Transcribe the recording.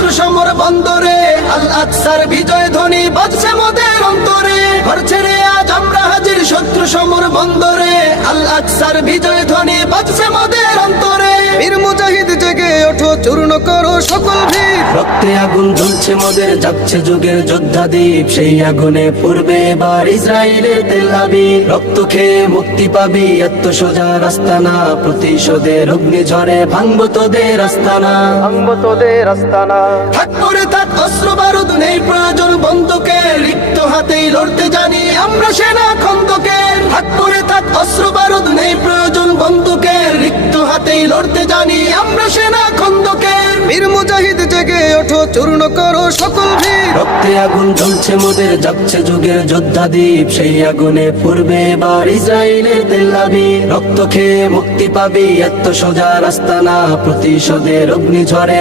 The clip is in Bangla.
শত্রু সমর বন্দরে, আল আকসার বিজয় ধ্বনি বাজছে মোদের অন্তরে। ঘর ছেড়ে আজ আমরা হাজির শত্রু সমর বন্দরে, আল আকসার বিজয় ধ্বনি বাজছে মোদের অন্তরে। বীর মুজাহিদ জেগে ওঠো, চূর্ণ করো সকল ভিড়। রক্তে আগুন জ্বলছে মোদের, যাচ্ছে যুগের যোদ্ধা দ্বীপ। সেই আগুনে পূর্বে এবার ইসরায়েলের তেল আবিব। রক্ত খেয়ে মুক্তি পাবি, এত সোজা রাস্তা না। প্রতিশোধের অগ্নি ঝরে ভাঙবো তোদের আস্তানা, ভাঙবো তোদের আস্তানা। থাক পরে থাক অস্ত্র বারুদ, নেই প্রয়োজন বন্দুকের। রিক্ত হাতেই লড়তে জানি আমরা সেনা খন্দকের। থাক পরে থাক অস্ত্র বারুদ, নেই প্রয়োজন বন্দুকের। রিক্ত হাতেই লড়তে জানি আমরা সেনা খন্দকের। বীর মুজাহিদ জেগে ওঠো, চূর্ণ করো সকল ভিড়। রক্তে আগুন জ্বলছে মোদের, যাচ্ছে যুগের যোদ্ধা দ্বীপ। সেই আগুনে পূর্বে এবার ইসরায়েলের তেল আবিব। রক্ত খেয়ে মুক্তি পাবি, এত সোজা রাস্তা না। প্রতিশোধের অগ্নি ঝরে